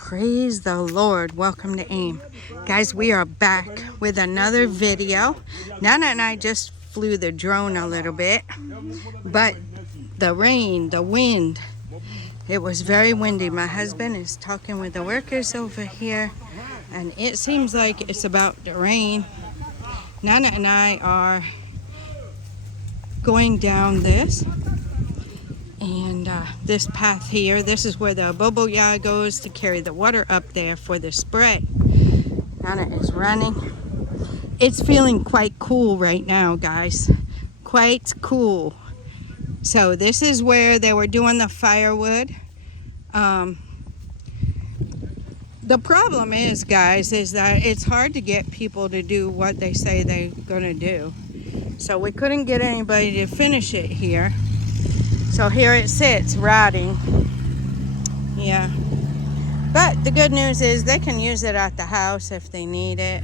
Praise the Lord. Welcome to AIM. Guys, we are back with another video. Nana and I just flew the drone a little bit, but the rain, the wind, it was very windy. My husband is talking with the workers over here, and it seems like it's about to rain. Nana and I are going down this. And this path here, this is where the bobo yard goes to carry the water up there for the spray. Nana is running. It's feeling quite cool right now, guys. Quite cool. So this is where they were doing the firewood. The problem is, guys, is that it's hard to get people to do what they say they're gonna do. So we couldn't get anybody to finish it here. So here it sits, rotting. Yeah. But the good news is they can use it at the house if they need it.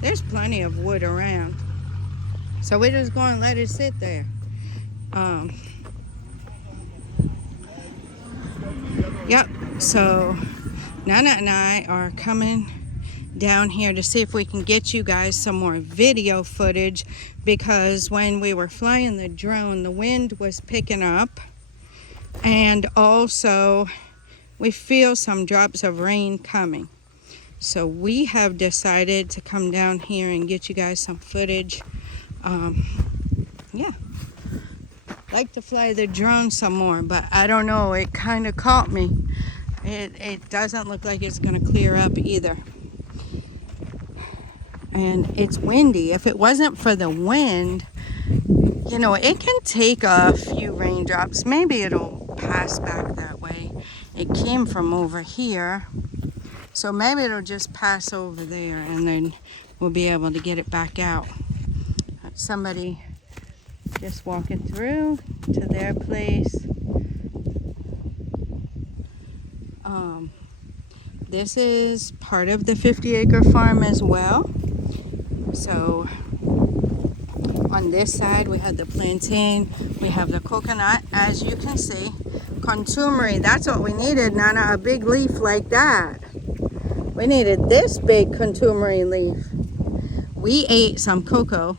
There's plenty of wood around. So we're just going to let it sit there. Yep. So Nana and I are coming down here to see if we can get you guys some more video footage, because when we were flying the drone, the wind was picking up, and also we feel some drops of rain coming. So we have decided to come down here and get you guys some footage. Yeah, like to fly the drone some more, but I don't know, it kind of caught me. It doesn't look like it's going to clear up either. And it's windy. If it wasn't for the wind, you know, it can take a few raindrops. Maybe it'll pass back that way. It came from over here, so maybe it'll just pass over there and then we'll be able to get it back out. Somebody just walking through to their place. This is part of the 50-acre farm as well. So on this side we have the plantain, we have the coconut, as you can see. Contumery, that's what we needed, Nana, a big leaf like that. We needed this big contumery leaf. We ate some cocoa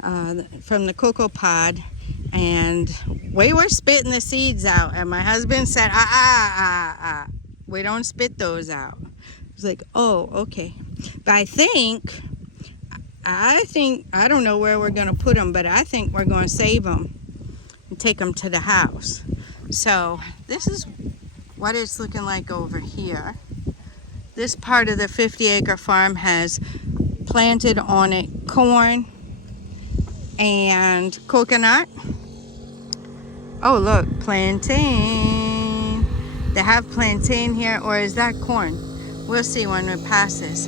from the cocoa pod, and we were spitting the seeds out, and my husband said, we don't spit those out. I was like, oh, okay. But I think, I don't know where we're going to put them, but I think we're going to save them and take them to the house. So this is what it's looking like over here. This part of the 50-acre farm has planted on it corn and coconut. Oh, look, plantain. They have plantain here, or is that corn? We'll see when it passes.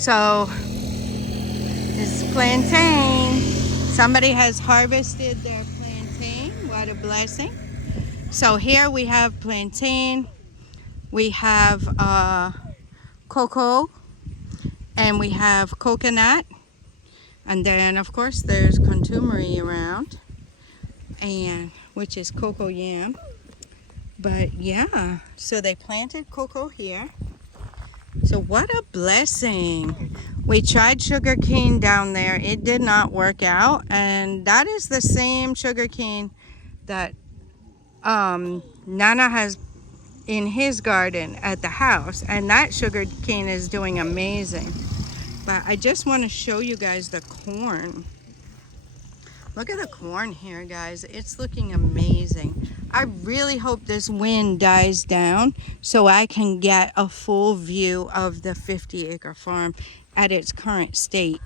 So it's plantain. Somebody has harvested their plantain. What a blessing. So here we have plantain, we have cocoa, and we have coconut, and then of course there's contumery around, and which is cocoa yam. But yeah, so they planted cocoa here. So what a blessing. We tried sugar cane down there. It did not work out, and that is the same sugar cane that Nana has in his garden at the house, and that sugar cane is doing amazing. But I just want to show you guys the corn. Look at the corn here, guys. It's looking amazing. I really hope this wind dies down so I can get a full view of the 50-acre farm at its current state.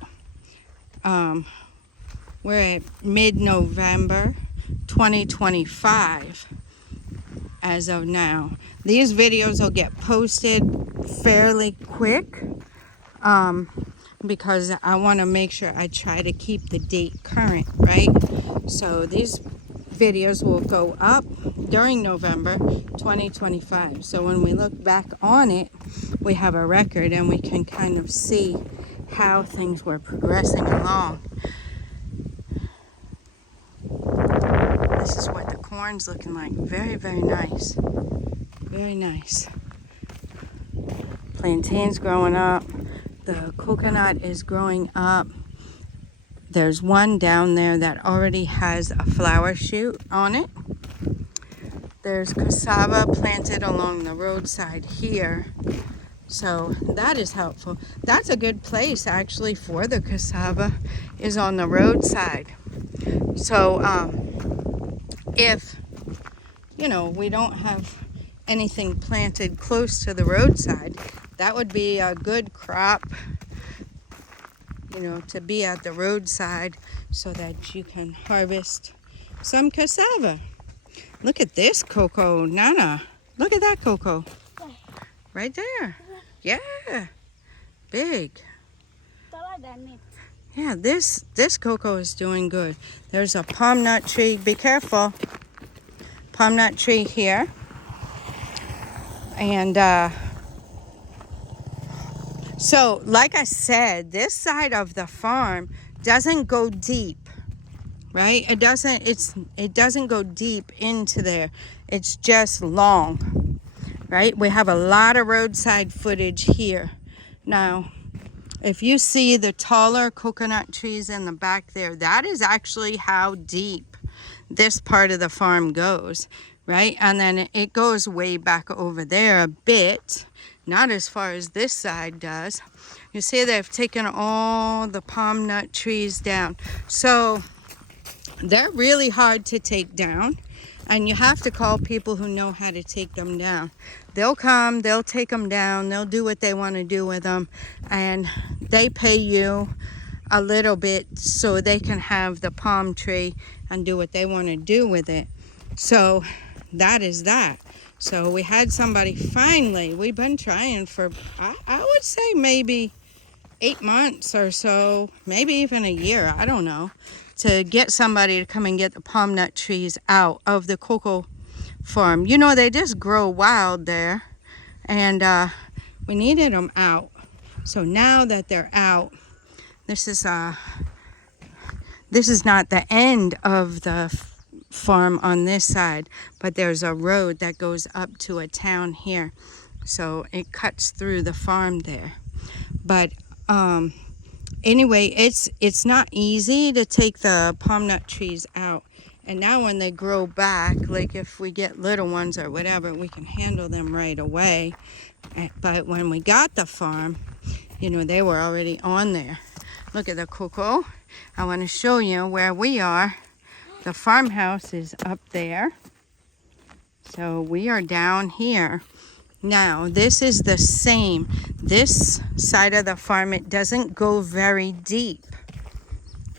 We're at mid-November 2025 as of now. These videos will get posted fairly quick because I want to make sure I try to keep the date current, right? So these videos will go up during November 2025. So when we look back on it, we have a record and we can kind of see how things were progressing along. This is what the corn's looking like. Very, very nice. Very nice. Plantain's growing up. The coconut is growing up. There's one down there that already has a flower shoot on it. There's cassava planted along the roadside here. So that is helpful. That's a good place actually for the cassava, is on the roadside. So if, you know, we don't have anything planted close to the roadside, that would be a good crop, you know, to be at the roadside so that you can harvest some cassava. Look at this cocoa, Nana. Look at that cocoa. Right there. Yeah. Big. Yeah, this cocoa is doing good. There's a palm nut tree. Be careful. Palm nut tree here. And so, like I said, this side of the farm doesn't go deep, right? It doesn't go deep into there. It's just long, right? We have a lot of roadside footage here. Now, if you see the taller coconut trees in the back there, that is actually how deep this part of the farm goes, right? And then it goes way back over there a bit, not as far as this side does. You see they've taken all the palm nut trees down. So they're really hard to take down, and you have to call people who know how to take them down. They'll come, they'll take them down, they'll do what they want to do with them, and they pay you a little bit so they can have the palm tree and do what they want to do with it. So that is that. So we had somebody finally, we've been trying for, I would say maybe 8 months or so, maybe even a year, I don't know, to get somebody to come and get the palm nut trees out of the cocoa farm. You know, they just grow wild there, and we needed them out. So now that they're out, this is not the end of the farm on this side, but there's a road that goes up to a town here, so it cuts through the farm there. But anyway, it's not easy to take the palm nut trees out, and now when they grow back, like if we get little ones or whatever, we can handle them right away. But when we got the farm, you know, they were already on there. Look at the cocoa. I want to show you where we are. The farmhouse is up there. So we are down here. Now, this is the same. This side of the farm, it doesn't go very deep,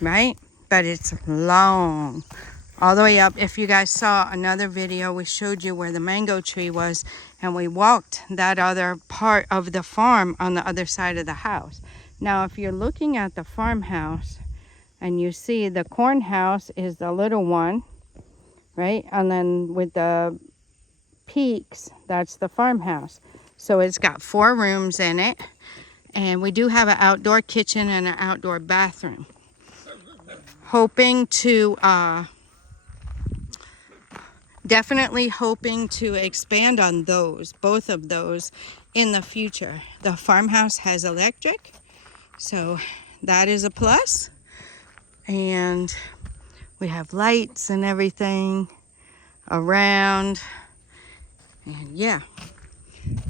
right? But it's long. All the way up. If you guys saw another video, we showed you where the mango tree was, and we walked that other part of the farm on the other side of the house. Now, if you're looking at the farmhouse, and you see the corn house is the little one, right? And then with the peaks, that's the farmhouse. So it's got 4 rooms in it, and we do have an outdoor kitchen and an outdoor bathroom. Definitely hoping to expand on those, both of those, in the future. The farmhouse has electric, so that is a plus. And we have lights and everything around. And yeah,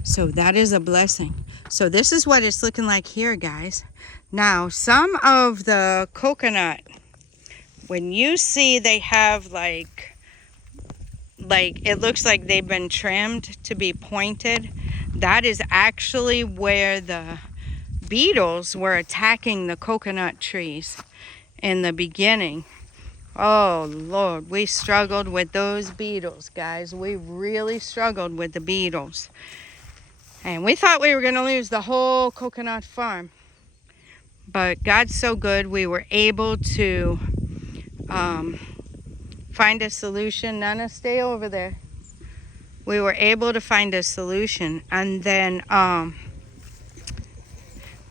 so that is a blessing. So this is what it's looking like here, guys. Now, some of the coconut, when you see they have like it looks like they've been trimmed to be pointed, that is actually where the beetles were attacking the coconut trees in the beginning. Oh Lord, we struggled with those beetles, guys. We really struggled with the beetles, and we thought we were going to lose the whole coconut farm, but God's so good. We were able to find a solution. Nana, stay over there. We were able to find a solution, and then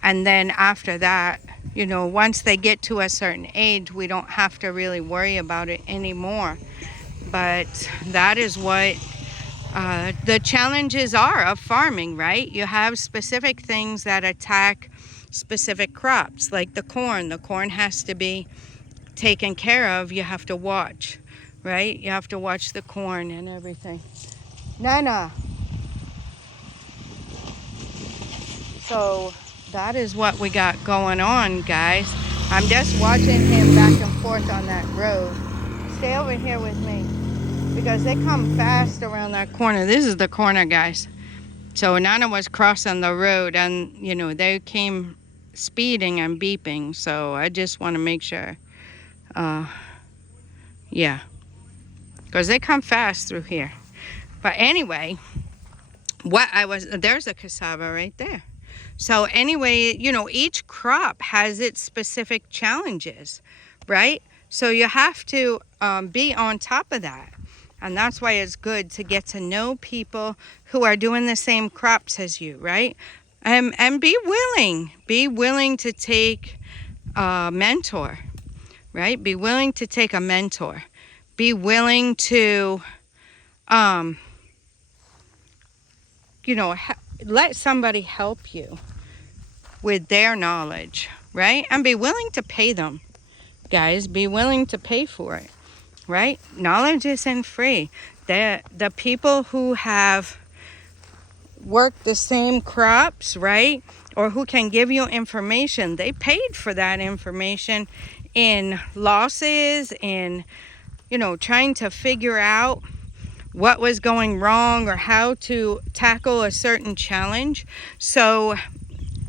after that, you know, once they get to a certain age, we don't have to really worry about it anymore. But that is what the challenges are of farming, right? You have specific things that attack specific crops, like the corn. The corn has to be taken care of. You have to watch, right? You have to watch the corn and everything. Nana. So that is what we got going on, guys. I'm just watching him back and forth on that road. Stay over here with me because they come fast around that corner. This is the corner, guys. So Nana was crossing the road and, you know, they came speeding and beeping. So I just want to make sure. Yeah, because they come fast through here. But anyway, there's a cassava right there. So anyway, you know, each crop has its specific challenges, right? So you have to be on top of that. And that's why it's good to get to know people who are doing the same crops as you, right? And be willing to take a mentor, right? Be willing to take a mentor. Be willing to, you know, let somebody help you with their knowledge, right? And be willing to pay them, guys. Be willing to pay for it, right? Knowledge isn't free. The people who have worked the same crops, right? Or who can give you information, they paid for that information in losses, in, you know, trying to figure out what was going wrong or how to tackle a certain challenge. So,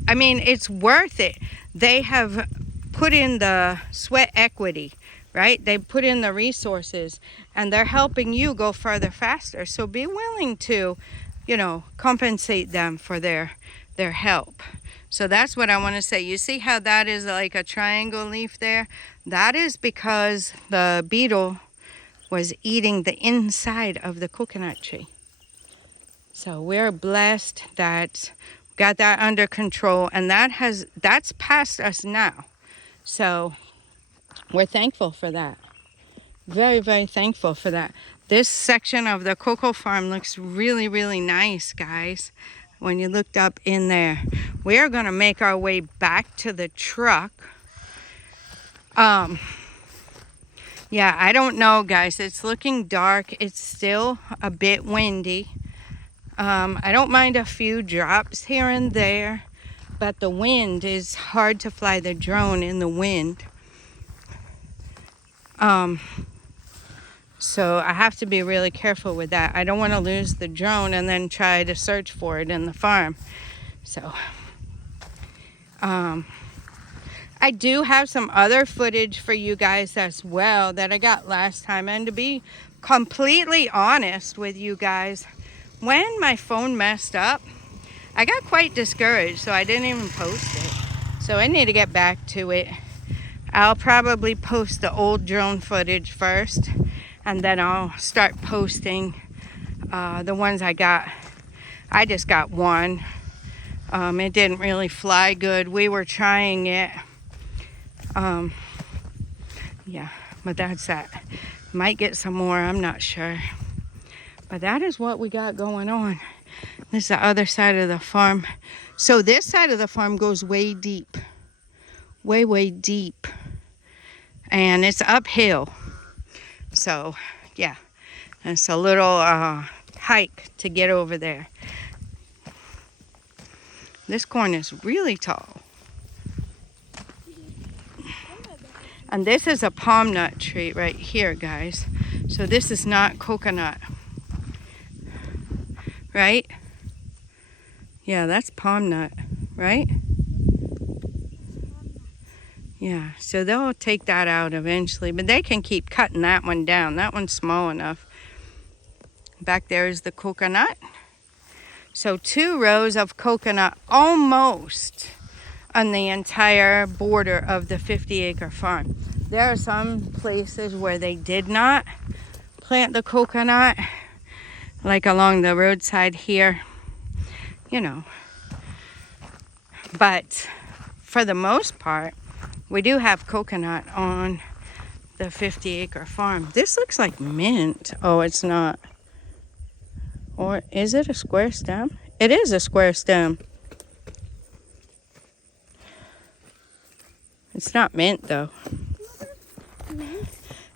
I mean, it's worth it. They have put in the sweat equity, right? They put in the resources and they're helping you go further faster. So be willing to, you know, compensate them for their help. So that's what I want to say. You see how that is like a triangle leaf there? That is because the beetle was eating the inside of the coconut tree. So we're blessed that we got that under control, and that's past us now. So we're thankful for that. Very, very thankful for that. This section of the cocoa farm looks really, really nice, guys. When you looked up in there, we are going to make our way back to the truck. Yeah, I don't know, guys. It's looking dark. It's still a bit windy. I don't mind a few drops here and there, but the wind is hard to fly the drone in the wind. So I have to be really careful with that. I don't want to lose the drone and then try to search for it in the farm. So, I do have some other footage for you guys as well that I got last time. And to be completely honest with you guys, when my phone messed up, I got quite discouraged, so I didn't even post it. So I need to get back to it. I'll probably post the old drone footage first, and then I'll start posting the ones I got. I just got one. It didn't really fly good. We were trying it. Yeah, but that's that. Might get some more, I'm not sure. But that is what we got going on. This is the other side of the farm. So this side of the farm goes way deep. Way, way deep. And it's uphill. So, yeah. It's a little hike to get over there. This corn is really tall. And this is a palm nut tree right here, guys. So this is not coconut. Right? Yeah, that's palm nut, right? Yeah, so they'll take that out eventually, but they can keep cutting that one down. That one's small enough. Back there is the coconut. So 2 rows of coconut almost on the entire border of the 50-acre farm. There are some places where they did not plant the coconut, like along the roadside here, you know. But for the most part, we do have coconut on the 50-acre farm. This looks like mint. Oh, it's not. Or is it a square stem? It is a square stem. It's not mint though.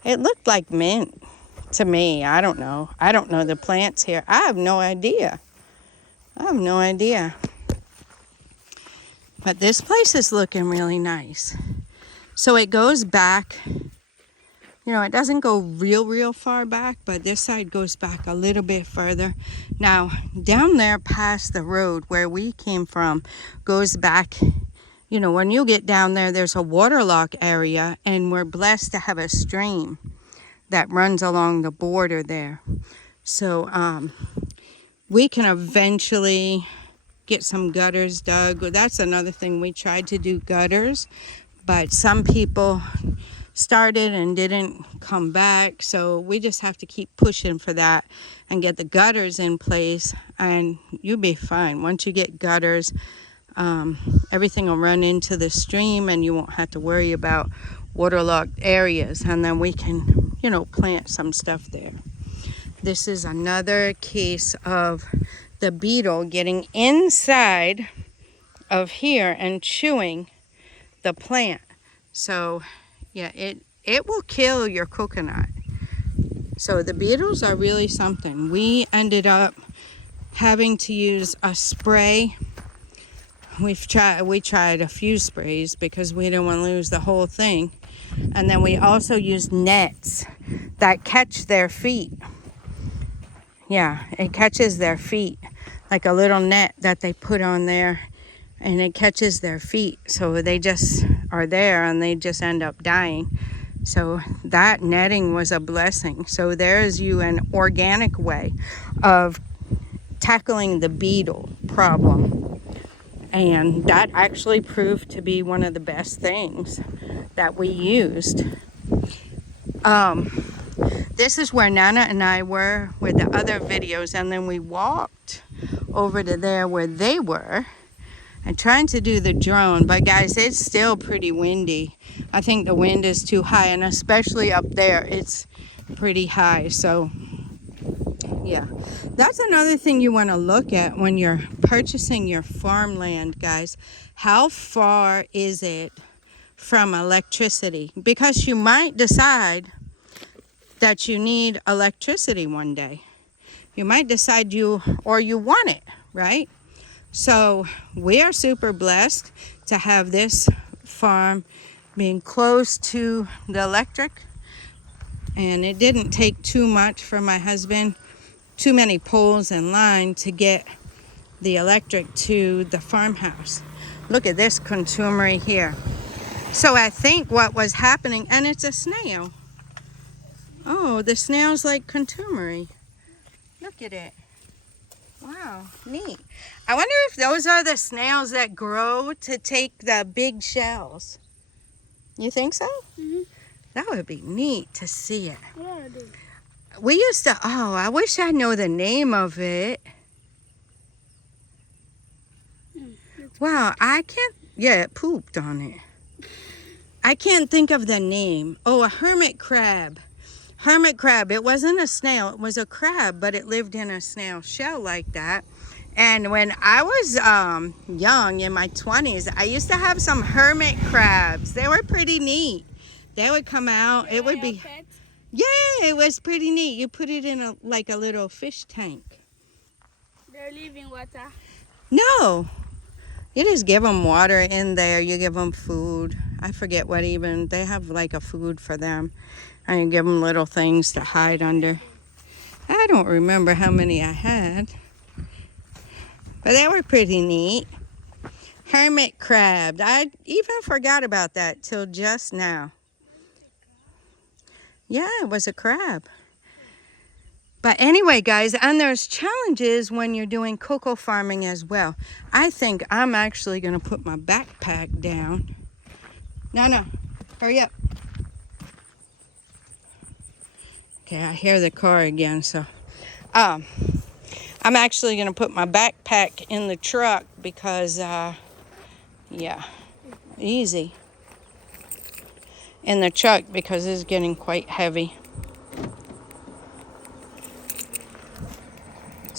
It looked like mint to me. I don't know. I don't know the plants here. I have no idea. But this place is looking really nice. So it goes back, you know, it doesn't go real far back, but this side goes back a little bit further. Now, down there past the road where we came from goes back, you know, when you get down there, there's a waterlock area, and we're blessed to have a stream that runs along the border there. So we can eventually get some gutters dug. That's another thing. We tried to do gutters, but some people started and didn't come back. So we just have to keep pushing for that and get the gutters in place, and you'll be fine. Once you get gutters, everything will run into the stream and you won't have to worry about waterlogged areas, and then we can, you know, plant some stuff there. This is another case of the beetle getting inside of here and chewing the plant. So yeah, it will kill your coconut. So the beetles are really something. We ended up having to use a spray. We tried a few sprays because we didn't want to lose the whole thing. And then we also used nets that catch their feet. Yeah, it catches their feet, like a little net that they put on there, and it catches their feet. So they just are there and they just end up dying. So that netting was a blessing. So there's you an organic way of tackling the beetle problem. And that actually proved to be one of the best things that we used. This is where Nana and I were with the other videos, and then we walked over to there where they were and trying to do the drone. But guys, it's still pretty windy. I think the wind is too high, and especially up there, it's pretty high. So yeah, that's another thing you want to look at when you're purchasing your farmland, guys. How far is it from electricity? Because you might decide that you need electricity one day. You might decide you want it, right? So we are super blessed to have this farm being close to the electric. And it didn't take too much for my husband, too many poles and line to get the electric to the farmhouse. Look at this contumery here. So I think what was happening, and it's a snail. Oh, the snail's like contumery. Look at it. Wow, neat. I wonder if those are the snails that grow to take the big shells. You think so? Mm-hmm. That would be neat to see it. Yeah, I do. We used to, I wish I know the name of it. Wow, I can't, yeah, it pooped on it. I can't think of the name. Oh, a hermit crab. Hermit crab. It wasn't a snail. It was a crab, but it lived in a snail shell like that. And when I was young, in my 20s, I used to have some hermit crabs. They were pretty neat. They would come out. It would be... Yeah, it was pretty neat. You put it in a little fish tank. They live in water? No. You just give them water in there. You give them food. I forget what even. They have like a food for them. And you give them little things to hide under. I don't remember how many I had. But they were pretty neat. Hermit crab. I even forgot about that till just now. Yeah, it was a crab. But anyway, guys, and there's challenges when you're doing cocoa farming as well. I think I'm actually going to put my backpack down. No, hurry up. Okay, I hear the car again, so I'm actually going to put my backpack in the truck because, yeah, easy. In the truck because it's getting quite heavy.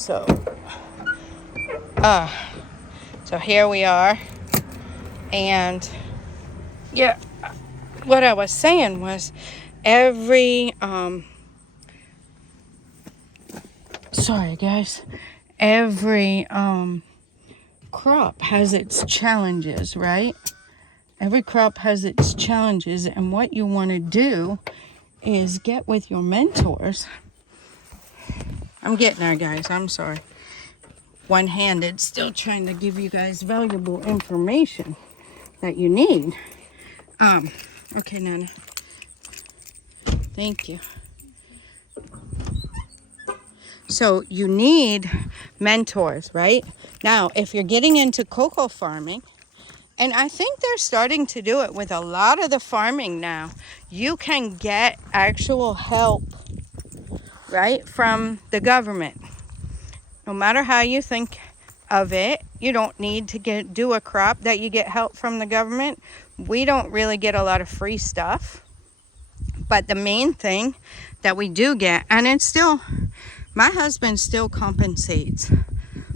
So, so here we are. And yeah, what I was saying was every, sorry guys, every crop has its challenges, right? Every crop has its challenges, and what you want to do is get with your mentors. I'm getting there, guys. I'm sorry. One-handed, still trying to give you guys valuable information that you need. Okay, Nana. Thank you. So you need mentors, right? Now, if you're getting into cocoa farming, and I think they're starting to do it with a lot of the farming now, you can get actual help, right, from the government. No matter how you think of it, you don't need to do a crop that you get help from the government. We don't really get a lot of free stuff. But the main thing that we do get, and it's still, my husband still compensates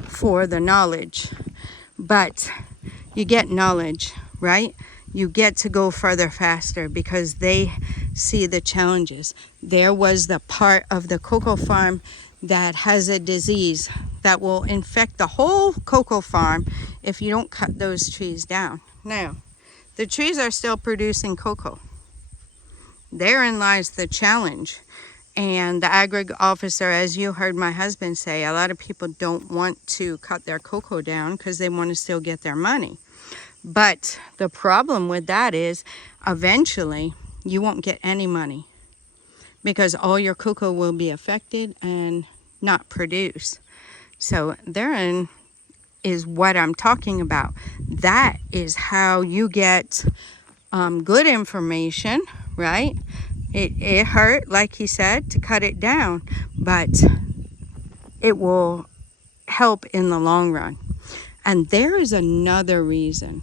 for the knowledge, but you get knowledge, right? You get to go further faster because they see the challenges. There was the part of the cocoa farm that has a disease that will infect the whole cocoa farm if you don't cut those trees down. Now, the trees are still producing cocoa. Therein lies the challenge. And the agri officer, as you heard my husband say, a lot of people don't want to cut their cocoa down because they want to still get their money. But the problem with that is eventually you won't get any money because all your cocoa will be affected and not produce. So therein is what I'm talking about. That is how you get good information, right? It hurt, like he said, to cut it down, but it will help in the long run. And there is another reason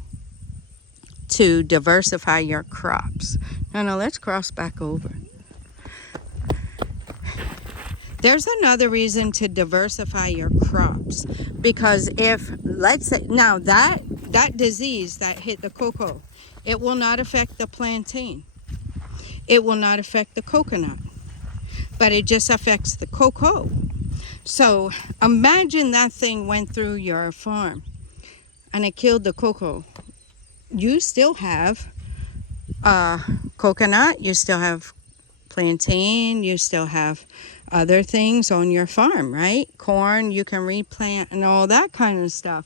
to diversify your crops. Now let's cross back over. There's another reason to diversify your crops, because if, let's say, now that disease that hit the cocoa, it will not affect the plantain. It will not affect the coconut, but it just affects the cocoa. So imagine that thing went through your farm and it killed the cocoa. You still have coconut, you still have plantain, you still have other things on your farm, right? Corn, you can replant and all that kind of stuff.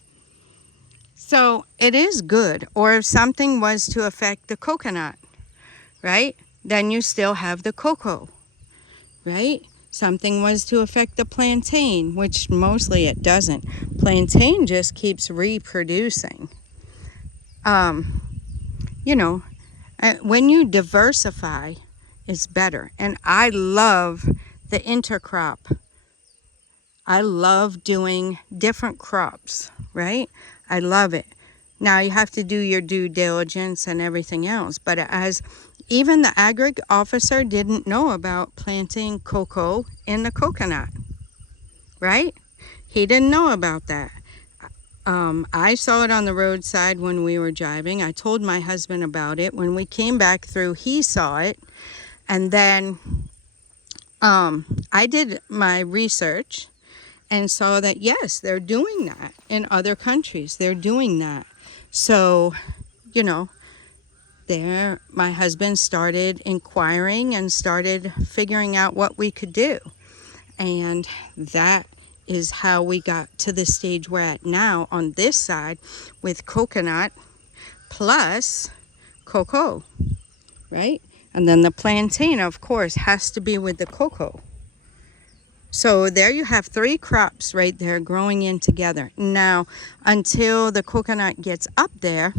So it is good. Or if something was to affect the coconut, right? Then you still have the cocoa, right? Something was to affect the plantain, which mostly it doesn't. Plantain just keeps reproducing. You know, when you diversify, it's better. And I love the intercrop. I love doing different crops, right? I love it. Now you have to do your due diligence and everything else, but as even the agri officer didn't know about planting cocoa in the coconut, right? He didn't know about that. I saw it on the roadside when we were driving. I told my husband about it. When we came back through, he saw it. And then I did my research and saw that, yes, they're doing that in other countries. They're doing that. So, you know, there my husband started inquiring and started figuring out what we could do. And that is how we got to the stage we're at now on this side with coconut plus cocoa, right? And then the plantain, of course, has to be with the cocoa. So there you have 3 crops right there growing in together. Now, until the coconut gets up there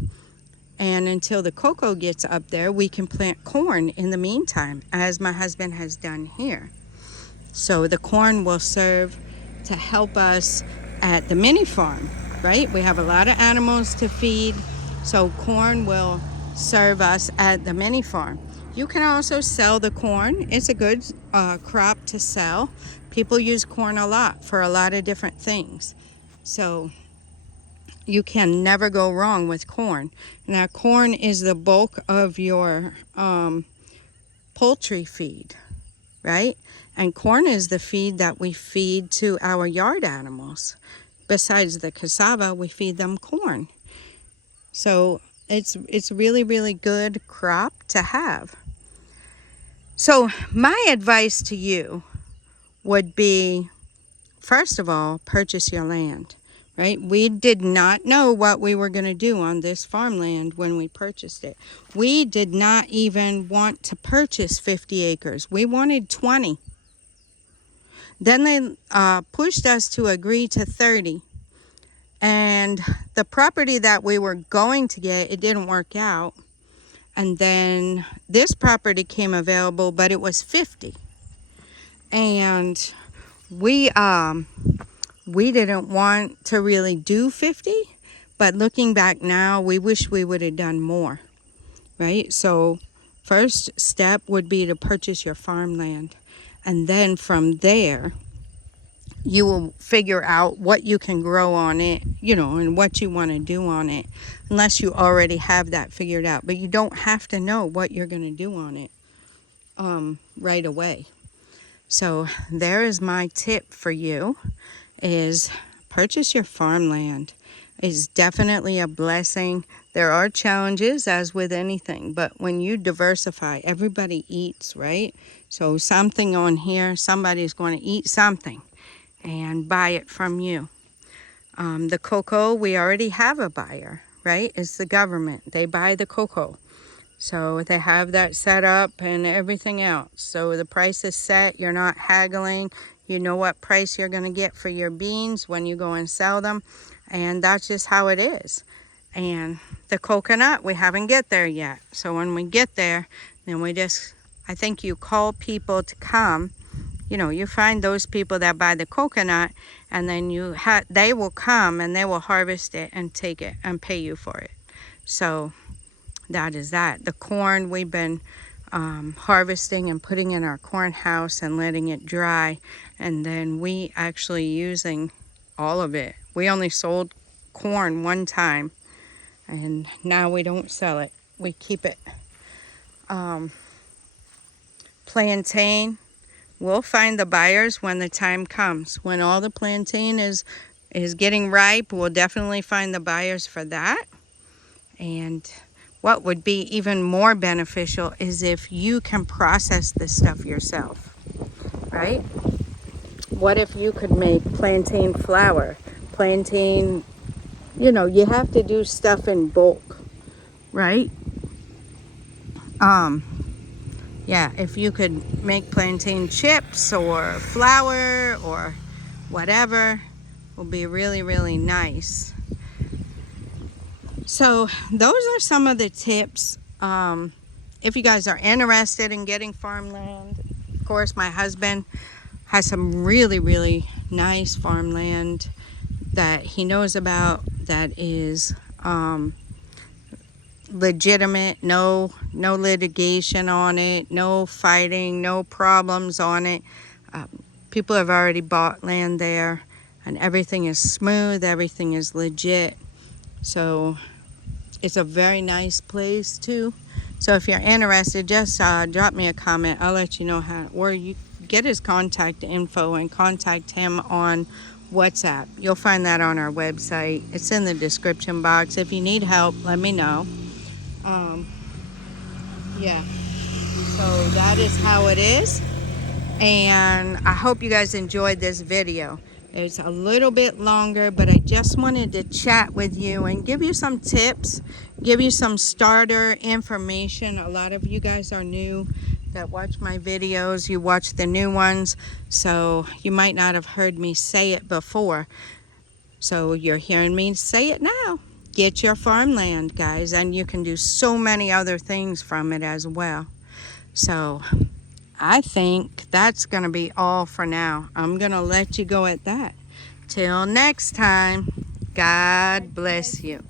and until the cocoa gets up there, we can plant corn in the meantime, as my husband has done here. So the corn will serve to help us at the mini farm, right? We have a lot of animals to feed, so corn will serve us at the mini farm. You can also sell the corn. It's a good crop to sell. People use corn a lot for a lot of different things. So you can never go wrong with corn. Now, corn is the bulk of your poultry feed, right? And corn is the feed that we feed to our yard animals. Besides the cassava, we feed them corn. So it's really, really good crop to have. So my advice to you would be, first of all, purchase your land, right? We did not know what we were going to do on this farmland when we purchased it. We did not even want to purchase 50 acres. We wanted 20. Then they pushed us to agree to 30. And the property that we were going to get, it didn't work out. And then this property came available, but it was 50. And we didn't want to really do 50, but looking back now, we wish we would have done more, right? So first step would be to purchase your farmland. And then from there, you will figure out what you can grow on it, and what you want to do on it, unless you already have that figured out. But you don't have to know what you're going to do on it right away. So there is my tip for you, is purchase your farmland. It's definitely a blessing. There are challenges, as with anything, but when you diversify, everybody eats, right? So something on here, somebody's going to eat something and buy it from you. The cocoa, we already have a buyer, right? It's the government. They buy the cocoa. So they have that set up and everything else. So the price is set. You're not haggling. You know what price you're going to get for your beans when you go and sell them. And that's just how it is. And the coconut, we haven't get there yet. So when we get there, then I think you call people to come. You find those people that buy the coconut, and then they will come and they will harvest it and take it and pay you for it. So that is that. The corn, we've been harvesting and putting in our corn house and letting it dry, and then we actually using all of it. We only sold corn one time, and now we don't sell it. We keep it. Plantain, we'll find the buyers when the time comes. When all the plantain is getting ripe, we'll definitely find the buyers for that. And what would be even more beneficial is if you can process this stuff yourself, right? What if you could make plantain flour? Plantain, you have to do stuff in bulk, right? Yeah, if you could make plantain chips or flour or whatever, will be really, really nice. So those are some of the tips. If you guys are interested in getting farmland, of course, my husband has some really, really nice farmland that he knows about that is legitimate, no litigation on it, no fighting, no problems on it. People have already bought land there, and everything is smooth, everything is legit. So it's a very nice place too. So if you're interested, just drop me a comment. I'll let you know how, or you get his contact info and contact him on WhatsApp. You'll find that on our website. It's in the description box. If you need help, let me know. Yeah, so that is how it is, and I hope you guys enjoyed this video. It's a little bit longer, but I just wanted to chat with you and give you some tips, give you some starter information. A lot of you guys are new that watch my videos. You watch the new ones, so you might not have heard me say it before. So you're hearing me say it now. Get your farmland, guys, and you can do so many other things from it as well. So I think that's going to be all for now. I'm going to let you go at that. Till next time, God bless you.